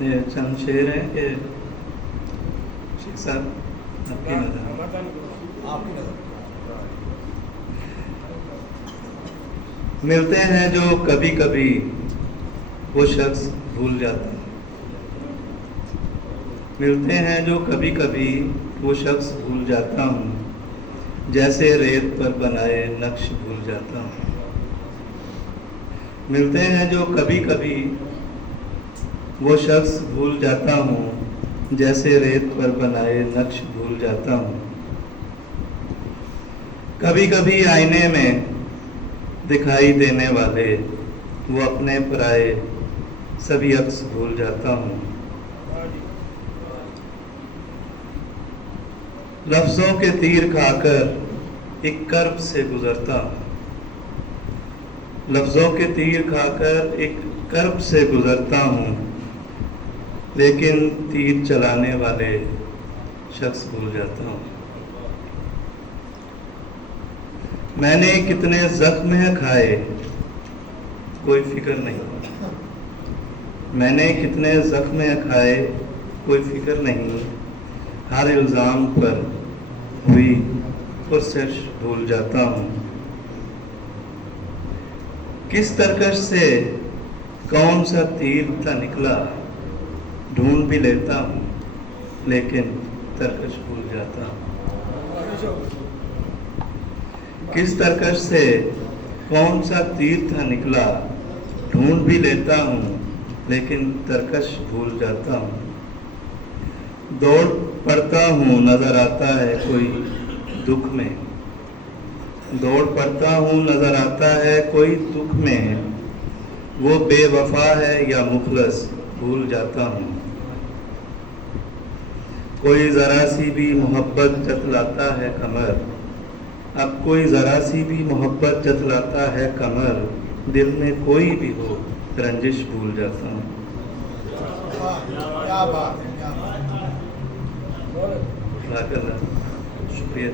یہ چند شعر ہیں کہ شیخ صاحب آپ کی نظر ملتے ہیں جو کبھی کبھی وہ شخص بھول جاتا ہوں، ملتے ہیں جو کبھی کبھی وہ شخص بھول جاتا ہوں، جیسے ریت پر بنائے نقش بھول جاتا ہوں۔ ملتے ہیں جو کبھی کبھی وہ شخص بھول جاتا ہوں، جیسے ریت پر بنائے نقش بھول جاتا ہوں۔ کبھی کبھی آئینے میں دکھائی دینے والے وہ اپنے پرائے سبھی عکس بھول جاتا ہوں۔ لفظوں کے تیر کھا کر ایک کرب سے گزرتا ہوں، لفظوں کے تیر کھا کر ایک کرب سے گزرتا ہوں، لیکن تیر چلانے والے شخص بھول جاتا ہوں۔ میں نے کتنے زخم کھائے کوئی فکر نہیں، میں نے کتنے زخم کھائے کوئی فکر نہیں، ہر الزام پر ہوئی پرسش بھول جاتا ہوں۔ کس ترکش سے کون سا تیر تھا نکلا، ڈھونڈ بھی لیتا ہوں لیکن ترکش بھول جاتا ہوں۔ کس ترکش سے کون سا تیر تھا نکلا، ڈھونڈ بھی لیتا ہوں لیکن ترکش بھول جاتا ہوں۔ دوڑ پڑتا ہوں نظر آتا ہے کوئی دکھ میں، دوڑ پڑتا ہوں نظر آتا ہے کوئی دکھ میں، وہ بے وفا ہے یا مخلص بھول جاتا ہوں۔ کوئی ذرا سی بھی محبت جتلاتا ہے کمر، اب کوئی ذرا سی بھی محبت جتلاتا ہے کمر، دل میں کوئی بھی ہو رنجش بھول جاتا ہوں۔ شکریہ۔